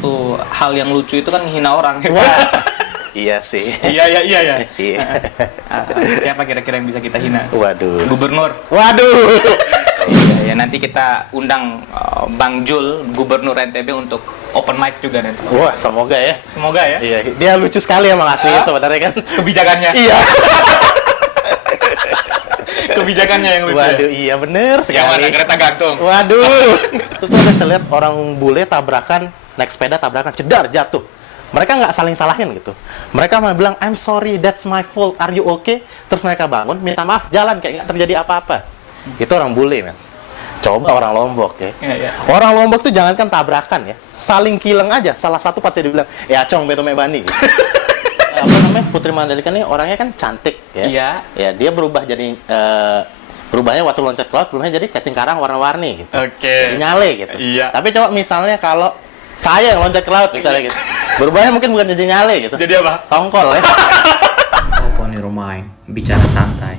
satu hal yang lucu itu kan menghina orang. Iya sih. Iya. Iya. Siapa kira-kira yang bisa kita hina? Waduh. Gubernur. Waduh. Ya nanti kita undang Bang Jul, Gubernur NTB untuk open mic juga nanti. Wah, semoga ya. Semoga ya. Iya, dia lucu sekali emang aslinya sebenarnya kan. Kebijakannya. Iya. Kebijakannya yang lucu. Waduh, ya? iya bener sekali. Yang mana kereta gantung. Waduh. Itu tuh ada saya lihat orang bule tabrakan, naik sepeda tabrakan, cedar, jatuh. Mereka nggak saling salahin gitu. Mereka malah bilang, I'm sorry, that's my fault, are you okay? Terus mereka bangun, minta maaf, jalan, kayak nggak terjadi apa-apa. Itu orang bule, men. Coba orang Lombok ya. Iya. Orang Lombok tuh jangankan tabrakan ya, saling kileng aja. Salah satu pas dia bilang, ya cong beto mebani. Gitu. Apa namanya, Putri Mandalika ini orangnya kan cantik ya. Iya. Ya dia berubah jadi berubahnya waktu loncat ke laut, berubahnya jadi cacing karang warna-warni gitu. Oke. Jadi nyale gitu. Iya. Tapi coba misalnya kalau saya yang loncat ke laut misalnya gitu, berubahnya mungkin bukan jadi nyale gitu. Jadi apa? Tongkol ya. Open your mind, bicara santai.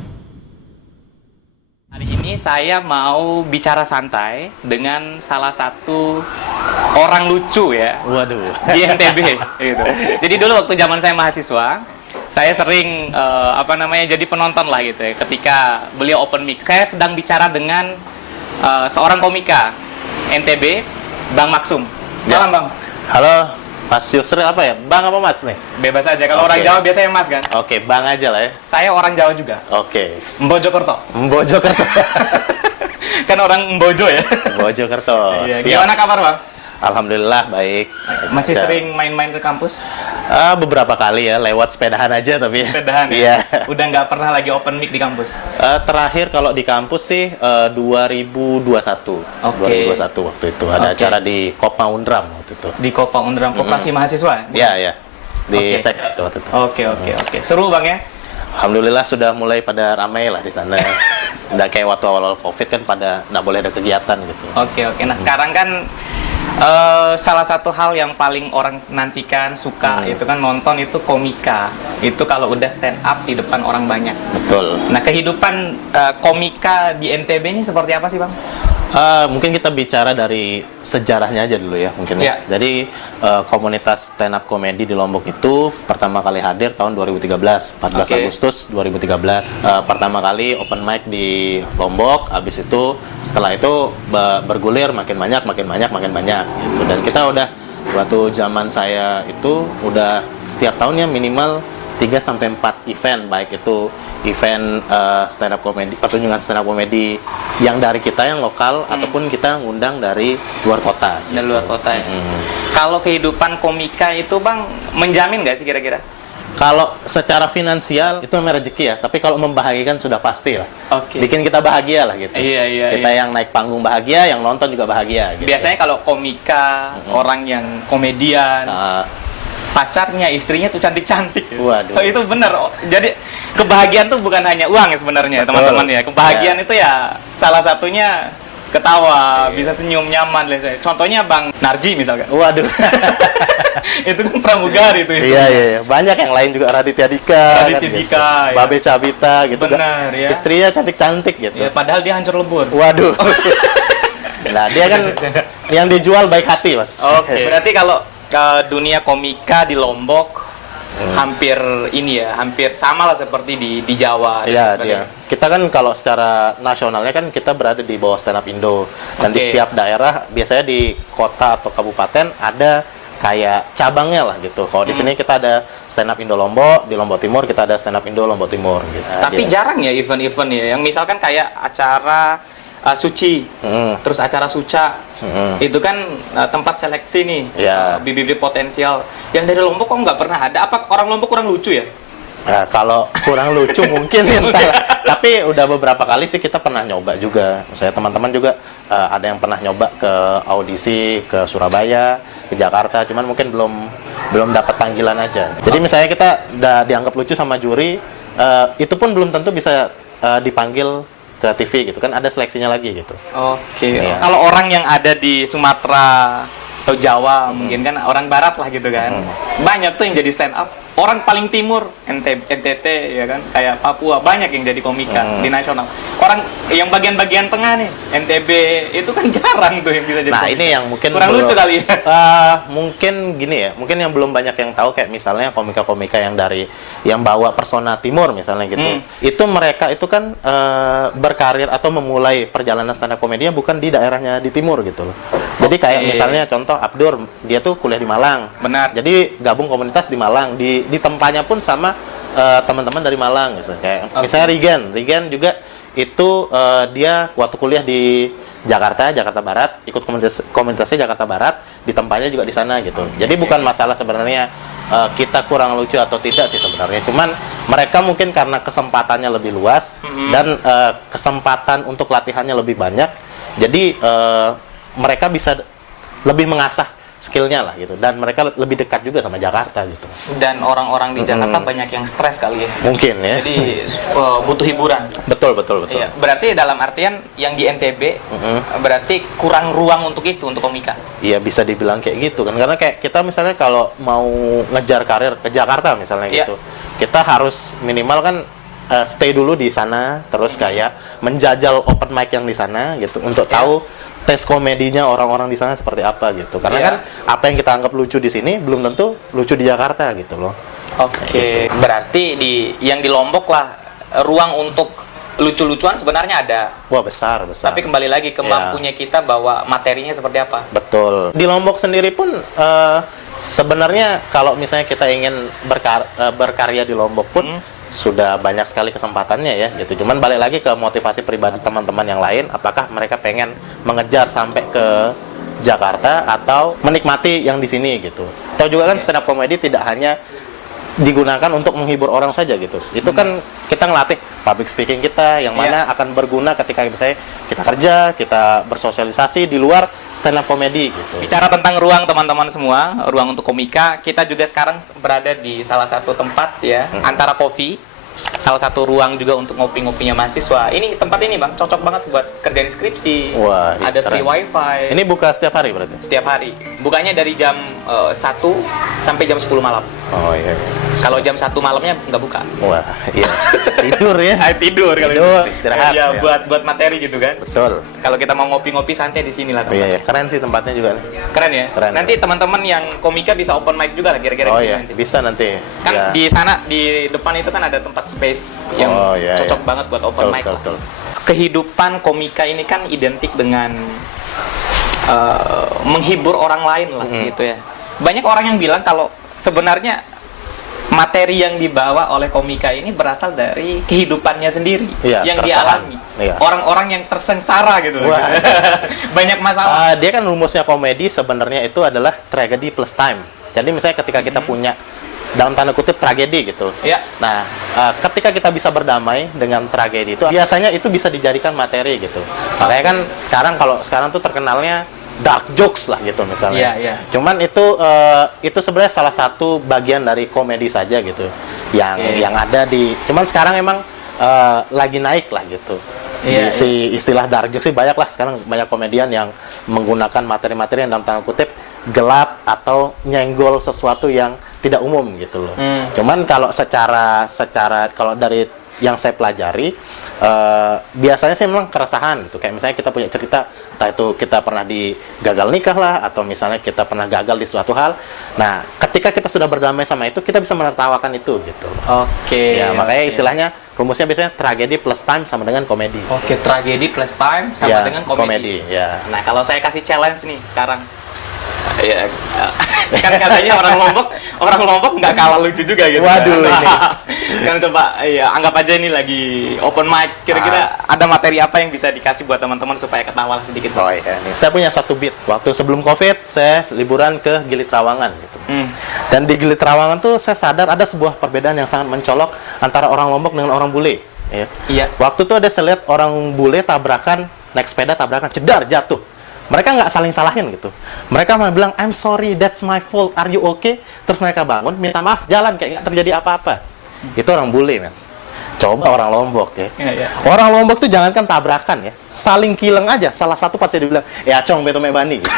Hari ini saya mau bicara santai dengan salah satu orang lucu ya Waduh. di NTB gitu. Jadi dulu waktu zaman saya mahasiswa, saya sering jadi penonton lah gitu ya. Ketika beliau open mic, saya sedang bicara dengan seorang komika NTB, Bang Maksum. Ya. Salam Bang. Halo, Mas Yusril apa ya? Bang apa Mas nih? Bebas aja. Kalau orang Oke. Jawa biasanya Mas kan. Oke, Bang aja lah ya. Saya orang Jawa juga. Oke. Mbojokerto. Mojokerto. Kan orang Mbojo ya. Mojokerto. Iya. Siap. Gimana kabar Bang? Alhamdulillah baik. Masih Lancar. sering main-main ke kampus? Beberapa kali ya, lewat sepedahan aja tapi. Sepedahan ya? Iya. Udah nggak pernah lagi open mic di kampus? Terakhir kalau di kampus sih 2021. Oke. 2021 waktu itu ada Oke. acara di Kopma Undram waktu itu. Di Kopa Undram Koperasi Mahasiswa? Iya. Di Oke. Sekret waktu itu. Oke. Seru Bang ya? Alhamdulillah sudah mulai pada ramai lah di sana. Udah kayak waktu awal-awal Covid kan pada nggak boleh ada kegiatan gitu. Oke. Nah sekarang kan salah satu hal yang paling orang nantikan, suka, itu kan nonton itu komika. Itu kalau udah stand up di depan orang banyak. Betul. Nah kehidupan komika di NTB ini seperti apa sih Bang? Mungkin kita bicara dari sejarahnya aja dulu ya mungkin ya. Iya. Jadi komunitas stand up comedy di Lombok itu pertama kali hadir tahun 2013, 14 Oke. Agustus 2013. Pertama kali open mic di Lombok, habis itu setelah itu bergulir makin banyak gitu. Dan kita udah waktu zaman saya itu udah setiap tahunnya minimal 3 sampai 4 event, baik itu event stand up comedy, pertunjukan stand up comedy yang dari kita yang lokal ataupun kita ngundang dari luar kota. Dari luar kota ya. Kalau kehidupan komika itu Bang menjamin nggak sih kira-kira? Kalau secara finansial itu memang rezeki ya, tapi kalau membahagiakan sudah pasti lah. Oke. Bikin kita bahagia lah gitu. Iya. Kita yang naik panggung bahagia, yang nonton juga bahagia. Gitu. Biasanya kalau komika, orang yang komedian, Uh, pacarnya, istrinya tuh cantik-cantik. Waduh. Oh, itu benar. Oh, jadi kebahagiaan tuh bukan hanya uang ya sebenarnya, teman-teman ya. Kebahagiaan itu ya salah satunya ketawa, bisa senyum nyaman. Contohnya Bang Narji misalkan. waduh. Itu kan pramugari itu. Iya. Banyak yang lain juga, Raditya Dika, Raditya kan, Dika, gitu. ya. Babe Cabita gitu. Benar, ya. Istrinya cantik-cantik gitu. Ya, padahal dia hancur lebur. Waduh. Nah, dia kan yang dijual baik hati, Mas. Oke. Berarti kalau dunia komika di Lombok hampir sama lah seperti di Jawa dan Iya, sebagainya. dia. Kita kan kalau secara nasionalnya kan kita berada di bawah stand up Indo. Dan di Oke. setiap daerah, biasanya di kota atau kabupaten ada kayak cabangnya lah gitu. Kalau di sini kita ada stand up Indo Lombok, di Lombok Timur kita ada stand up Indo Lombok Timur gitu. Tapi jarang ya event-event ya, yang misalkan kayak acara suci, terus acara suca, itu kan tempat seleksi nih, Iya. bibit-bibit potensial. Yang dari Lombok kok nggak pernah ada? Apa orang Lombok kurang lucu ya? Nah, kalau kurang lucu mungkin entah. Tapi udah beberapa kali sih kita pernah nyoba juga. Saya teman-teman juga ada yang pernah nyoba ke audisi ke Surabaya, ke Jakarta, cuman mungkin belum dapat panggilan aja. Jadi misalnya kita udah dianggap lucu sama juri, itu pun belum tentu bisa dipanggil ke TV gitu kan, ada seleksinya lagi gitu. Oke. Iya. Kalau orang yang ada di Sumatera atau Jawa, mungkin kan orang Barat lah gitu kan, banyak tuh yang jadi stand up orang paling timur NTT ya kan, kayak Papua banyak yang jadi komika di nasional. Orang yang bagian-bagian tengah nih NTB itu kan jarang tuh yang bisa jadi Nah, komika. ini yang mungkin kurang lucu kali ya. Mungkin gini ya, mungkin yang belum banyak yang tahu kayak misalnya komika-komika yang dari yang bawa persona timur misalnya gitu. Itu mereka itu kan berkarir atau memulai perjalanan stand up komedinya bukan di daerahnya di timur gitu loh. Jadi kayak misalnya contoh Abdur, dia tuh kuliah di Malang. Benar. Jadi gabung komunitas di Malang, di tempatnya pun sama teman-teman dari Malang gitu. Kayak misalnya Rigen juga itu dia waktu kuliah di Jakarta Barat, ikut komunitasnya Jakarta Barat, di tempatnya juga di sana gitu. Jadi bukan masalah sebenarnya kita kurang lucu atau tidak sih sebenarnya. Cuman mereka mungkin karena kesempatannya lebih luas dan kesempatan untuk latihannya lebih banyak. Jadi mereka bisa lebih mengasah skillnya lah gitu, dan mereka lebih dekat juga sama Jakarta gitu. Dan orang-orang di Jakarta banyak yang stres kali ya. Mungkin ya. Jadi butuh hiburan. Betul. Iya, berarti dalam artian yang di NTB berarti kurang ruang untuk itu, untuk komika. Iya, bisa dibilang kayak gitu kan, karena kayak kita misalnya kalau mau ngejar karir ke Jakarta misalnya gitu, kita harus minimal kan stay dulu di sana, terus kayak menjajal open mic yang di sana gitu untuk tahu tes komedinya orang-orang di sana seperti apa gitu. Karena kan apa yang kita anggap lucu di sini belum tentu lucu di Jakarta gitu loh. Oke. Berarti yang di Lombok lah ruang untuk lucu-lucuan sebenarnya ada. Wah, besar. Tapi kembali lagi ke mampunya kita bahwa materinya seperti apa. Betul. Di Lombok sendiri pun sebenarnya kalau misalnya kita ingin berkarya di Lombok pun sudah banyak sekali kesempatannya ya gitu. Cuman balik lagi ke motivasi pribadi teman-teman yang lain, apakah mereka pengen mengejar sampai ke Jakarta atau menikmati yang di sini gitu. Atau juga kan stand up comedy tidak hanya digunakan untuk menghibur orang saja gitu. Itu kan kita ngelatih public speaking kita yang mana akan berguna ketika misalnya kita kerja, kita bersosialisasi di luar stand up comedy gitu. Bicara tentang ruang teman-teman semua, ruang untuk komika, kita juga sekarang berada di salah satu tempat ya, Antara Coffee. Salah satu ruang juga untuk ngopi-ngopinya mahasiswa. Ini tempat ini Bang, cocok banget buat kerjain skripsi. Wah, ada free wifi. Ini buka setiap hari berarti? Setiap hari. Bukanya dari jam 1 sampai jam 10 malam. Oh iya. Kalau jam 1 malamnya nggak buka. Wah, iya. Tidur ya. Tidur kalau Tidur, itu. istirahat. Ya, buat materi gitu kan. Betul. Kalau kita mau ngopi-ngopi santai di sini lah teman. Iya, keren sih tempatnya juga nih. Keren ya. Keren. Nanti teman-teman yang komika bisa open mic juga lah kira-kira Oh di sini iya, nanti. bisa nanti. Kan Ya. di sana di depan itu kan ada tempat space yang cocok banget buat open mic. Betul. Kehidupan komika ini kan identik dengan menghibur orang lain lah gitu ya. Banyak orang yang bilang kalau sebenarnya materi yang dibawa oleh komika ini berasal dari kehidupannya sendiri yang keresahan. dialami. Iya. Orang-orang yang tersengsara gitu. Wah. Banyak masalah. Dia kan rumusnya komedi sebenarnya itu adalah tragedy plus time. Jadi misalnya ketika kita punya dalam tanda kutip tragedi gitu. Iya. Nah, ketika kita bisa berdamai dengan tragedi itu, biasanya itu bisa dijadikan materi gitu. Makanya kan sekarang tuh terkenalnya dark jokes lah gitu misalnya. Iya. Cuman itu sebenarnya salah satu bagian dari komedi saja gitu. Yang ada di. Cuman sekarang emang lagi naik lah gitu. Iya, Si istilah dark jokes sih banyak lah sekarang, banyak komedian yang menggunakan materi-materi yang dalam tanda kutip gelap atau nyenggol sesuatu yang tidak umum gitu loh. Cuman kalau secara kalau dari yang saya pelajari biasanya sih memang keresahan gitu. Kayak misalnya kita punya cerita, entah itu kita pernah gagal nikah lah, atau misalnya kita pernah gagal di suatu hal. Nah, ketika kita sudah berdamai sama itu, kita bisa menertawakan itu gitu. Oke. Ya, makanya istilahnya rumusnya biasanya tragedi plus time sama dengan komedi. Oke, tragedi plus time sama dengan komedi. Ya. Nah, kalau saya kasih challenge nih sekarang. Ya, kan katanya orang Lombok nggak kalah lucu juga gitu. Waduh, kan? ini. Kan coba ya anggap aja ini lagi open mic. Kira-kira ada materi apa yang bisa dikasih buat teman-teman supaya ketawa lah sedikit? Oh iya, nih. Saya punya satu beat. Waktu sebelum Covid, saya liburan ke Gili Trawangan gitu. Dan di Gili Trawangan tuh saya sadar ada sebuah perbedaan yang sangat mencolok antara orang Lombok dengan orang bule. Ya. Iya. Waktu itu ada saya lihat orang bule naik sepeda tabrakan, cedar, jatuh. Mereka nggak saling salahin gitu. Mereka malah bilang, I'm sorry, that's my fault, are you okay? Terus mereka bangun, minta maaf, jalan, kayak nggak terjadi apa-apa. Itu orang bule, men. Coba orang Lombok ya. Iya. Orang Lombok tuh jangankan tabrakan ya, saling kileng aja. Salah satu pas dia bilang, ya cong beto mebani. Gitu.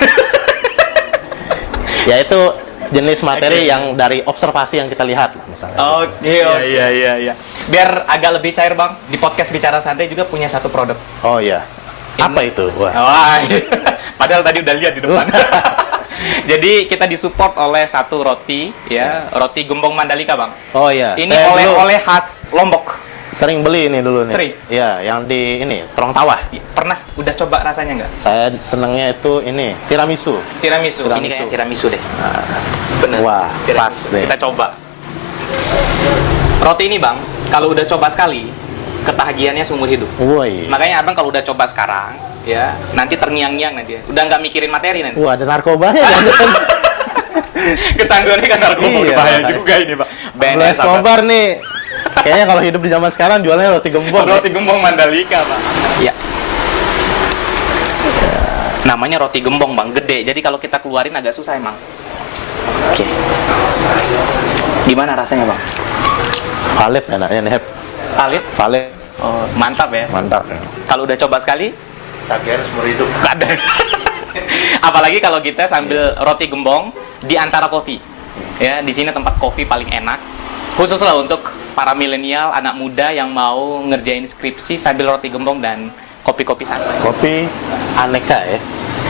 Ya itu jenis materi Oke. yang dari observasi yang kita lihat lah misalnya. Iya. Biar agak lebih cair Bang, di podcast Bicara Santai juga punya satu produk. Oh iya. Apa itu? Wah. Wah, padahal tadi udah lihat di depan. Jadi kita disupport oleh satu roti, ya, roti gembong Mandalika Bang. Oh iya. Ini Saya dulu oleh-oleh khas Lombok. sering beli ini dulu nih. Sering? Iya, yang di ini Terong Tawah. Pernah udah coba rasanya nggak? Saya senengnya itu ini tiramisu. Tiramisu. Ini Tiramisu. kayak tiramisu deh. Nah, Bener. wah, Tiramisu. pas deh. Kita coba. Roti ini Bang, kalau udah coba sekali, ketagihannya seumur hidup. woi. Makanya Abang kalau udah coba sekarang, ya, nanti terngiang-ngiang nanti. Udah nggak mikirin materi nanti. Wah, ada narkobanya jangan. Kecanduannya kan narkoba, Iya, bahaya makanya. juga ini, Pak. Kalau Escobar nih, kayaknya kalau hidup di zaman sekarang jualnya roti gembong. Roti gembong Mandalika, Pak. Iya. Namanya roti gembong, Bang, gede. Jadi kalau kita keluarin agak susah emang. Oke. Gimana rasanya, Bang? Valid enaknya nih, Hep. Valid? Valid. Oh, mantap ya. Mantap. Kalau udah coba sekali, Tagihan seumur hidup. nggak ada. Apalagi kalau kita sambil roti gembong di antara kopi. Ya, di sini tempat kopi paling enak. Khusus lah untuk para milenial, anak muda yang mau ngerjain skripsi sambil roti gembong dan kopi-kopi santai. Kopi aneka ya.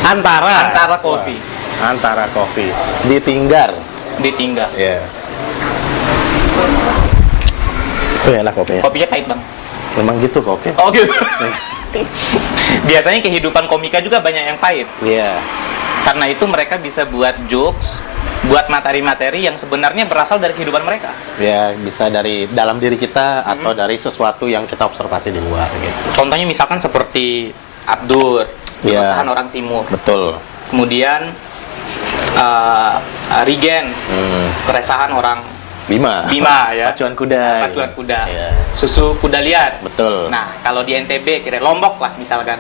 Antara Kopi antara kopi ditinggar. ditinggal. Ya. Itu enak kopinya. Kopinya pahit, Bang. Memang gitu kopi. Oh gitu. Biasanya kehidupan komika juga banyak yang pahit. Iya. Karena itu mereka bisa buat jokes, buat materi-materi yang sebenarnya berasal dari kehidupan mereka. Ya, bisa dari dalam diri kita atau dari sesuatu yang kita observasi di luar gitu. Contohnya misalkan seperti Abdur, Iya. keresahan orang timur. Betul. Kemudian Rigen, keresahan orang Bima. ya. Pacuan kuda. Pacuan kuda. Iya. Susu kuda liar. Betul. Nah, kalau di NTB kira Lombok lah misalkan.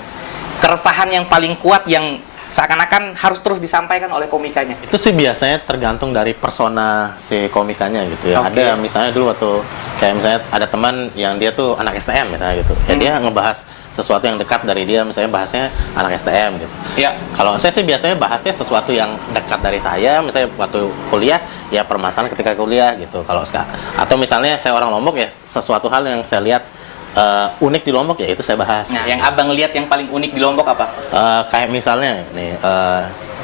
Keresahan yang paling kuat yang seakan-akan harus terus disampaikan oleh komikanya. Itu sih biasanya tergantung dari persona si komikanya gitu ya. Oke. Ada misalnya dulu waktu kayak misalnya ada teman yang dia tuh anak STM misalnya gitu. Ya dia ngebahas sesuatu yang dekat dari dia, misalnya bahasnya anak STM gitu. Ya. Kalau saya sih biasanya bahasnya sesuatu yang dekat dari saya, misalnya waktu kuliah ya permasalahan ketika kuliah gitu. Kalau atau misalnya saya orang Lombok ya sesuatu hal yang saya lihat unik di Lombok ya itu saya bahas. Nah, yang Abang lihat yang paling unik di Lombok apa? Kayak misalnya nih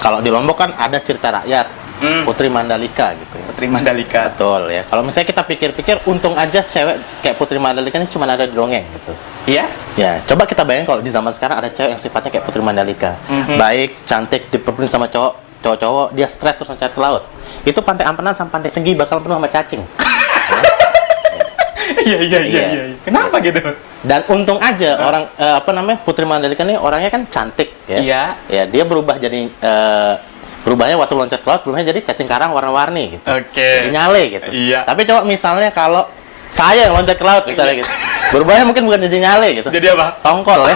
kalau di Lombok kan ada cerita rakyat Putri Mandalika gitu ya. Putri Mandalika. Betul ya. Kalau misalnya kita pikir-pikir, untung aja cewek kayak Putri Mandalika ini cuma ada di dongeng gitu. Iya? Ya, coba kita bayangin kalau di zaman sekarang ada cewek yang sifatnya kayak Putri Mandalika. Baik, cantik, diperbelin sama cowok-cowok, dia stres terus loncat ke laut. Itu Pantai Ampenan sama Pantai Segi bakal penuh sama cacing. Iya. Kenapa gitu? Dan untung aja orang Putri Mandalika ini orangnya kan cantik ya. Iya. Ya, dia berubah jadi berubahnya waktu loncat ke laut berubahnya jadi cacing karang warna-warni gitu. Oke. Jadi nyale gitu. Iya. Tapi coba misalnya kalau saya yang loncat ke laut misalnya gitu. Berubahnya mungkin bukan jadi nyale gitu. Jadi apa? Tongkol ya.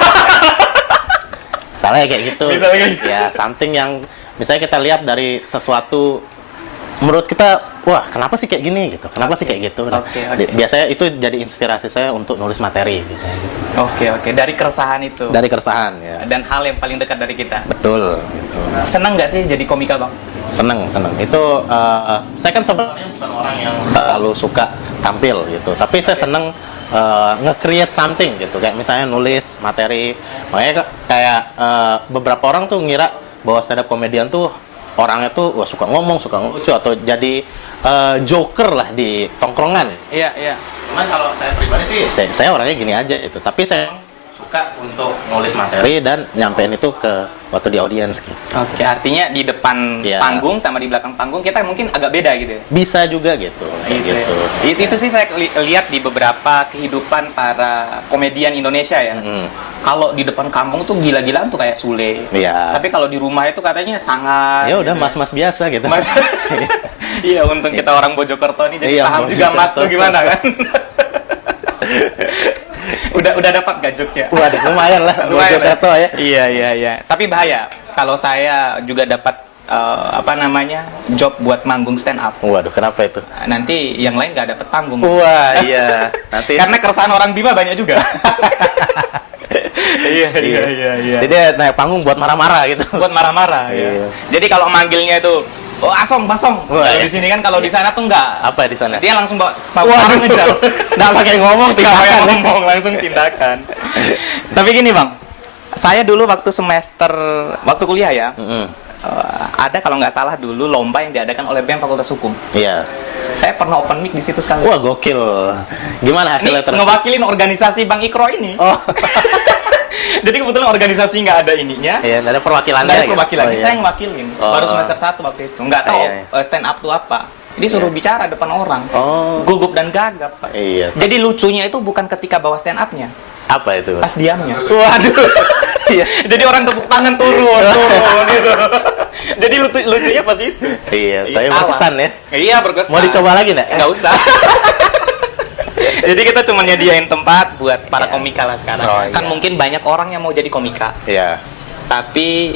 Misalnya kayak gitu. Misalnya kayak gitu. Ya, something yang misalnya kita lihat dari sesuatu menurut kita, wah kenapa sih kayak gini gitu? Kenapa sih kayak gitu? Nah, Oke. biasanya itu jadi inspirasi saya untuk nulis materi biasanya gitu. Oke. Dari keresahan itu. Dari keresahan ya. Dan hal yang paling dekat dari kita. Betul gitu. Senang nggak sih jadi komika, Bang? Seneng. Itu saya kan sebenarnya bukan orang yang terlalu suka tampil gitu. Tapi saya seneng nge-create something gitu. Kayak misalnya nulis materi. Makanya kayak beberapa orang tuh ngira bahwa stand up comedian tuh orangnya tuh wah, suka ngomong, suka lucu atau jadi joker lah di tongkrongan. Iya. Cuman kalau saya pribadi sih, saya orangnya gini aja itu. Tapi saya suka untuk nulis materi dan nyampein itu ke waktu di audiens gitu. Oke, artinya di depan Iya. panggung sama di belakang panggung kita mungkin agak beda gitu ya? Bisa juga gitu. Kayak gitu. Itu sih saya lihat di beberapa kehidupan para komedian Indonesia ya. Kalau di depan kampung tuh gila-gilaan tuh kayak Sule. Iya. Tapi kalau di rumah itu katanya sangat. Ya udah gitu mas-mas biasa gitu. Mas- Iya, untung kita orang Bojokerto nih jadi Iya, paham juga Bojokerto. mas tuh gimana kan. udah dapat gak joknya? Waduh, lumayan lah Bojokerto ya. Iya. Tapi bahaya kalau saya juga dapat job buat manggung stand up. Waduh, kenapa itu? Nanti yang lain nggak dapat panggung. Wah, iya. Nanti Karena keresahan orang Bima banyak juga. Iya. Jadi dia naik panggung buat marah-marah gitu. Buat marah-marah ya. Iya. Jadi kalau manggilnya itu oh asong basong. Wah, Kalau iya. di sini kan, kalau di sana tuh enggak. Apa di sana? Dia langsung bawa parang aja. Nggak pakai ngomong, Nggak pakai tindakan. ngomong, langsung tindakan. Tapi gini bang, saya dulu waktu kuliah ya, Mm-mm. ada kalau nggak salah dulu lomba yang diadakan oleh BEM Fakultas Hukum. Iya. Saya pernah open mic di situ sekali. Wah, gokil. Gimana Ini hasilnya terus? ngewakilin organisasi Bang Ikro ini. Oh. Jadi kebetulan organisasi nggak ada ininya. Iya, nggak ada perwakilannya. Nggak ada gitu. perwakilannya, Oh, iya. saya ngewakilin. Oh. Baru semester 1 waktu itu. Nggak tahu Iya, iya. stand up tuh apa. Dia suruh bicara depan orang. Oh. Gugup dan gagap, Pak. Iya. Jadi lucunya itu bukan ketika bawa stand up-nya, Apa itu? pas diamnya. Waduh. Iya. Jadi orang tepuk tangan turun gitu. Jadi lucunya pas itu. Iya, tapi Tawa. berkesan ya. Iya, berkesan. Mau dicoba lagi nggak? Nggak usah. Jadi kita cuma nyediain tempat buat para Iya. komika lah sekarang. Oh, Kan iya. mungkin banyak orang yang mau jadi komika. Iya. Tapi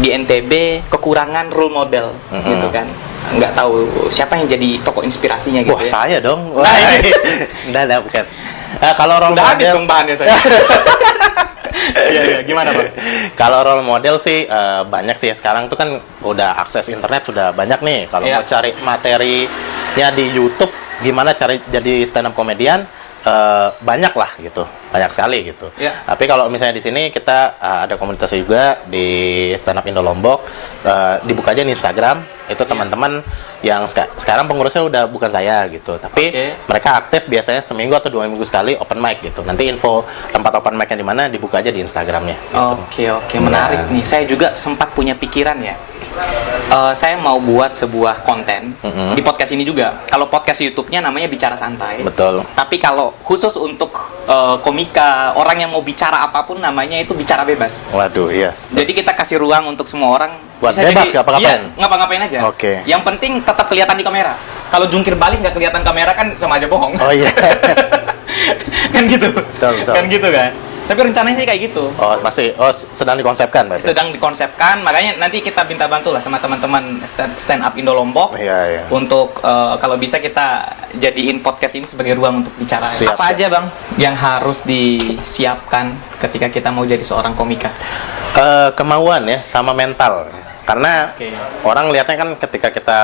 di NTB kekurangan role model Mhm. gitu kan. Nggak tahu siapa yang jadi tokoh inspirasinya gitu Wah, ya. saya dong. Nah, ini. Enggak, bukan. Kalau role Udah habis model, dong bahannya saya. Iya, iya, gimana, Bang? kalau role model sih banyak sih ya. Sekarang tuh kan udah akses internet sudah banyak nih. Kalau Iya. mau cari materinya di YouTube, gimana cari jadi stand up komedian, banyak lah gitu, banyak sekali gitu. Iya. Tapi kalau misalnya di sini kita ada komunitas juga di Stand Up Indo Lombok, dibuka aja di Instagram. Itu Iya. teman-teman yang sekarang pengurusnya udah bukan saya gitu, tapi Oke. mereka aktif biasanya seminggu atau 2 minggu sekali open mic gitu. Nanti info tempat open mic-nya di mana dibuka aja di Instagramnya. Gitu. Oke, menarik Nah. nih. Saya juga sempat punya pikiran ya. Saya mau buat sebuah konten Mhm. di podcast ini juga. Kalau podcast YouTube-nya namanya Bicara Santai. Betul. Tapi kalau khusus untuk komika, orang yang mau bicara apapun namanya itu bicara bebas. Waduh, iya. Jadi kita kasih ruang untuk semua orang Buat bisa bebas, jadi- ngapa-ngapain? Iya, ngapa-ngapain aja. Oke. Yang penting tetap kelihatan di kamera. Kalau jungkir balik nggak kelihatan kamera kan sama aja bohong. Oh iya. Kan gitu. Betul. Kan gitu kan. Tapi rencananya sih kayak gitu. Sedang dikonsepkan berarti. Sedang dikonsepkan, makanya nanti kita minta bantu lah sama teman-teman stand up Indo Lombok Iya, iya. untuk kalau bisa kita jadiin podcast ini sebagai ruang untuk bicara. Siap, Apa siap. aja bang yang harus disiapkan ketika kita mau jadi seorang komika? Kemauan ya sama mental. Karena Oke. orang lihatnya kan ketika kita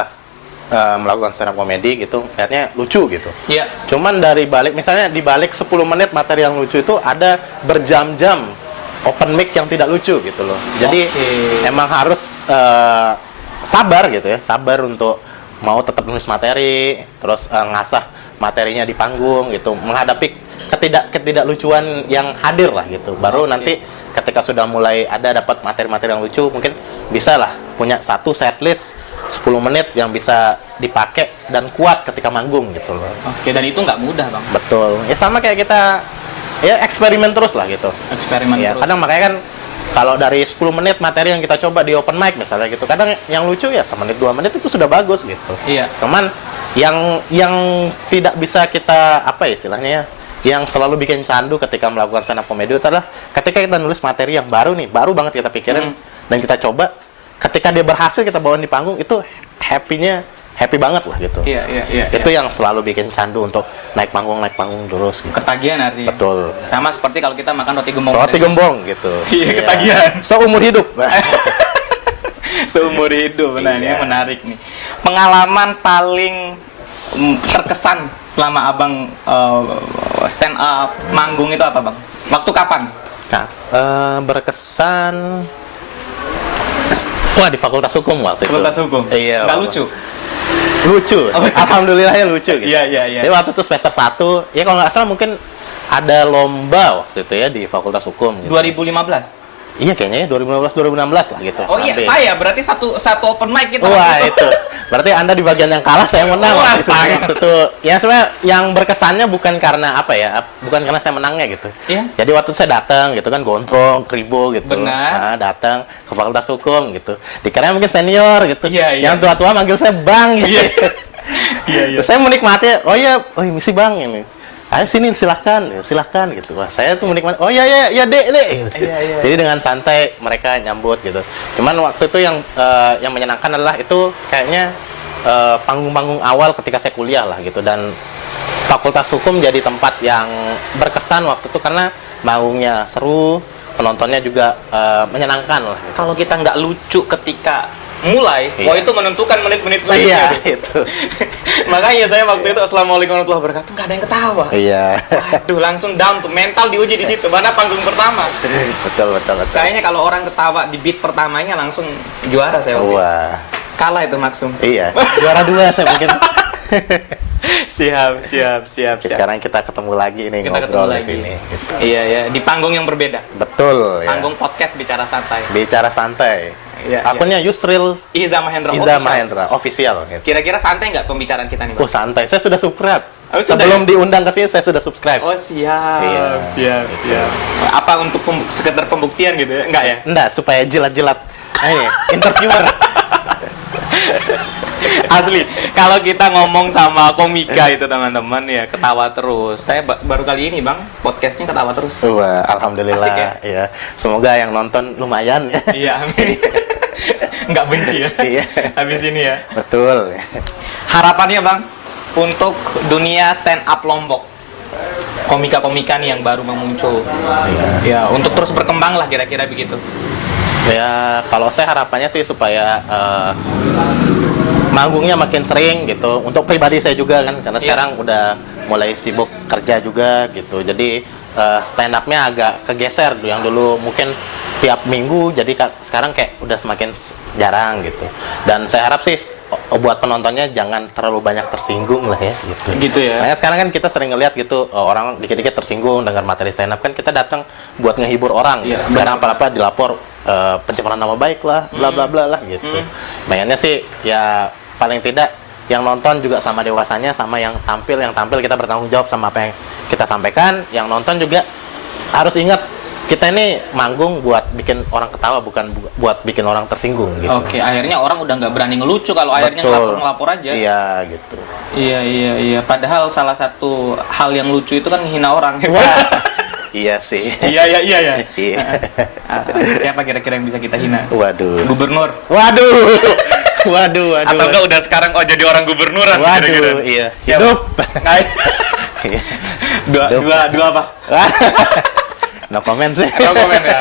melakukan stand up comedy gitu, lihatnya lucu gitu. Iya. Cuman dari balik, misalnya di balik 10 menit materi yang lucu itu ada berjam-jam open mic yang tidak lucu gitu loh. Jadi Oke. emang harus sabar gitu ya, sabar untuk mau tetap nulis materi, terus ngasah materinya di panggung gitu, menghadapi ketidaklucuan yang hadir lah gitu. Baru Oke. nanti ketika sudah mulai ada dapat materi-materi yang lucu, mungkin bisa lah punya satu setlist 10 menit yang bisa dipakai dan kuat ketika manggung gitu loh. Oke, dan itu nggak mudah bang. Betul. Ya sama kayak kita ya eksperimen terus lah gitu. Eksperimen Ya, terus. kadang makanya kan kalau dari 10 menit materi yang kita coba di open mic misalnya gitu, kadang yang lucu ya semenit 2 menit itu sudah bagus gitu. Iya. Cuman yang tidak bisa kita apa ya istilahnya ya, yang selalu bikin candu ketika melakukan stand up comedy itu adalah ketika kita nulis materi yang baru nih, baru banget kita pikirin dan kita coba, ketika dia berhasil kita bawain di panggung itu happy banget lah gitu. Iya. Itu yang selalu bikin candu untuk naik panggung terus gitu. Ketagihan artinya. Betul. Sama seperti kalau kita makan roti gembong. Roti gembong gitu. Iya, ketagihan. Seumur hidup. Seumur hidup. Nah, ini Iya. menarik nih. Pengalaman paling terkesan selama abang stand up manggung itu apa bang? Waktu kapan? Nah, berkesan. Wah, di Fakultas Hukum waktu itu. Fakultas Hukum. Iya. Nggak Bapak. lucu. Lucu. Oh, iya. Alhamdulillahnya lucu gitu. Iya. Jadi waktu itu semester 1, ya kalau nggak salah mungkin ada lomba waktu itu ya di Fakultas Hukum gitu. 2015. Iya kayaknya ya 2015 lah gitu. Oh iya, Hampir. saya berarti satu open mic kita. Wah waktu itu, berarti Anda di bagian yang kalah, saya menang Wah, waktu itu. sangat. Waktu itu. Ya sebenarnya yang berkesannya bukan karena apa ya, bukan karena saya menangnya gitu. Iya. Jadi waktu itu saya datang gitu kan, gondrong, kribo gitu. Benar. Nah, datang ke Fakultas Hukum gitu. Dikira mungkin senior gitu. Iya, iya. Yang tua-tua manggil saya Bang gitu. Iya. Terus saya menikmati, oh misi Bang ini. Ayo sini silahkan gitu. Wah, saya tuh menikmati. Oh ya dek. Gitu. Iya. Jadi dengan santai mereka nyambut gitu. Cuman waktu itu yang menyenangkan adalah itu kayaknya panggung-panggung awal ketika saya kuliah lah gitu, dan Fakultas Hukum jadi tempat yang berkesan waktu itu karena manggungnya seru, penontonnya juga menyenangkan lah. Gitu. Kalau kita nggak lucu ketika mulai, Iya. itu menentukan menit-menit selanjutnya. Iya, tuh. itu. Makanya saya waktu itu Assalamualaikum warahmatullahi wabarakatuh nggak ada yang ketawa. Iya. Waduh, langsung down tuh, mental diuji di situ. Mana panggung pertama. Betul. Kayaknya kalau orang ketawa di beat pertamanya langsung juara saya. waktu itu. Wah. Kalah itu Maksum. Iya. Juara 2 saya mungkin. Siap. Sekarang kita ketemu lagi nih Kita ketemu ngobrol di lagi. sini. Gitu. Iya, ya, di panggung yang berbeda. Betul ya. Panggung podcast bicara santai. Bicara santai. Iya, Akunnya Yusril Iza Mahendra. Iza Official. Mahendra official gitu. Kira-kira santai nggak pembicaraan kita nih, Bang? Oh, santai. Saya sudah subscribe. Oh, sudah Sebelum ya? diundang ke sini saya sudah subscribe. Oh, siap. Iya. Siap. Apa untuk sekedar pembuktian gitu ya? Enggak ya? Enggak, supaya jilat-jilat. Ini interviewer. Asli, kalau kita ngomong sama komika itu teman-teman ya ketawa terus. Saya baru kali ini Bang, podcastnya ketawa terus. Wah, alhamdulillah. Asik ya? Iya. Semoga yang nonton lumayan ya. Iya, amin. Nggak benci ya? Iya. Habis ini ya. Betul. Harapannya Bang, untuk dunia stand up Lombok. Komika-komika nih yang baru mau muncul. Ya, untuk terus berkembang lah kira-kira begitu. Ya, kalau saya harapannya sih supaya manggungnya makin sering gitu. Untuk pribadi saya juga kan, karena Iya. sekarang udah mulai sibuk kerja juga gitu. Jadi stand up-nya agak kegeser. Yang dulu mungkin tiap minggu, jadi sekarang kayak udah semakin jarang gitu. Dan saya harap sih buat penontonnya jangan terlalu banyak tersinggung lah ya gitu. Gitu ya. Makanya sekarang kan kita sering ngeliat gitu, orang dikit-dikit tersinggung dengar materi stand up, kan kita datang buat ngehibur orang. Iya, Sekarang apa-apa dilapor pencemaran nama baik lah, bla bla bla lah gitu. Makanya sih ya paling tidak yang nonton juga sama dewasanya, sama yang tampil kita bertanggung jawab sama apa yang kita sampaikan. Yang nonton juga harus ingat kita ini manggung buat bikin orang ketawa, bukan buat bikin orang tersinggung gitu. Oke, akhirnya orang udah nggak berani ngelucu kalau akhirnya Betul. ngelapor aja. Iya gitu. Iya. Padahal salah satu hal yang lucu itu kan menghina orang. Wah, iya sih. Iya. Iya. Siapa kira-kira yang bisa kita hina? Waduh. Gubernur. Waduh. Waduh. Atau enggak udah sekarang jadi orang gubernuran Waduh, iya. Siapa? Hidup. Nah, Iya. dua apa? No comment sih. No komen ya.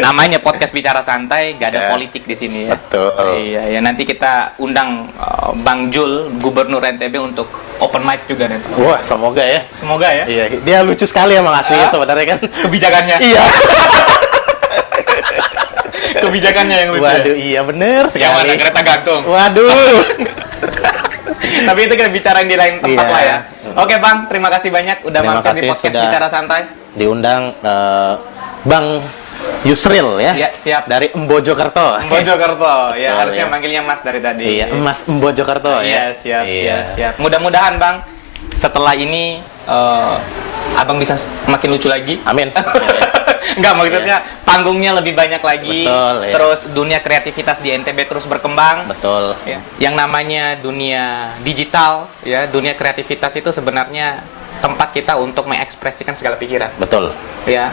Namanya podcast bicara santai, gak ada Ya. politik di sini ya. Betul. Iya, nanti kita undang Bang Jul, Gubernur NTB untuk open mic juga nanti. Wah, semoga ya. Semoga ya. Iya, dia lucu sekali emang aslinya sebenarnya kan. Kebijakannya. Iya. Kebijakannya yang lucu. Waduh, Ya? iya bener Yang mana sekali. kereta gantung. Waduh. Tapi itu kita bicarain di lain tempat Iya. lah ya. Oke Bang, terima kasih banyak udah Terima mampir di kasih podcast sudah- bicara santai. Diundang Bang Yusril ya. Iya, siap. Dari Embojokerto. Mojokerto, ya Betul, harusnya ya. manggilnya Mas dari tadi. Iya, Mas Embojokerto Iya, ya. siap. Mudah-mudahan Bang, setelah ini Abang bisa makin lucu lagi. Amin. Enggak, maksudnya panggungnya lebih banyak lagi. Betul, ya. Terus dunia kreativitas di NTB terus berkembang. Betul. Ya. Yang namanya dunia digital, ya, dunia kreativitas itu sebenarnya tempat kita untuk mengekspresikan segala pikiran. Betul. Ya,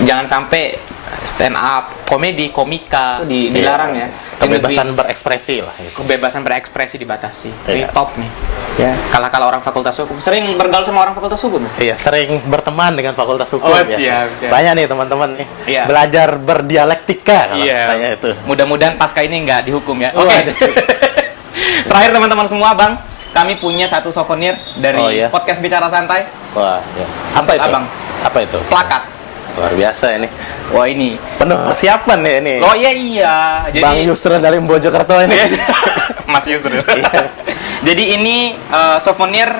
jangan sampai stand up, komedi, komika itu dilarang ya. Kebebasan berekspresi lah gitu. Kebebasan berekspresi dibatasi. Iya. Ini top nih. Ya, kalah orang fakultas hukum. Sering bergaul sama orang fakultas hukum. Iya, sering berteman dengan fakultas hukum Oh, ya. siap. Banyak nih teman-teman nih. Iya. Belajar berdialektika kalau katanya itu. Mudah-mudahan pasca ini nggak dihukum ya. Oh, Oke. ada. Terakhir teman-teman semua, Bang, kami punya satu souvenir dari Oh, iya. podcast Bicara Santai. Wah, ya. Apa itu? Abang. Apa itu? Plakat. Luar biasa ini. Wah, ini. Penuh persiapan ya ini. Oh iya. Jadi Bang Yusril dari Mojokerto ini. Mas Yusril. Iya. Jadi ini souvenir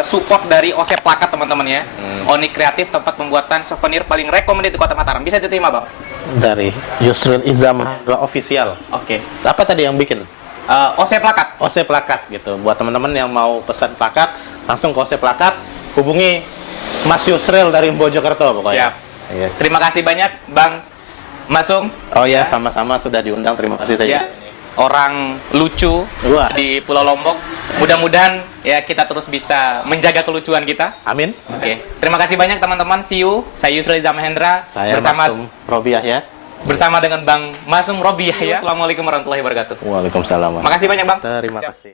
support dari OC Plakat teman-teman ya. Oni Kreatif, tempat pembuatan souvenir paling recommended di Kota Mataram. Bisa diterima, Bang? Dari Yusril Iza Mahendra official. Oke. Apa tadi yang bikin? OC Plakat. OC Plakat gitu. Buat teman-teman yang mau pesan plakat, langsung ke OC Plakat, hubungi Mas Yusril dari Mojokerto pokoknya. Siap. Iya. Terima kasih banyak, Bang Masum. Oh ya, sama-sama sudah diundang. Terima kasih saja. Ya, orang lucu Wah. di Pulau Lombok. Mudah-mudahan ya kita terus bisa menjaga kelucuan kita. Amin. Oke. Terima kasih banyak teman-teman. See you. Saya Yusril Iza Mahendra Saya bersama Masum Robiah ya. bersama dengan Bang Masum Robi ya. Assalamualaikum warahmatullahi wabarakatuh. Waalaikumsalam. Makasih banyak, Bang. Terima Siap. kasih.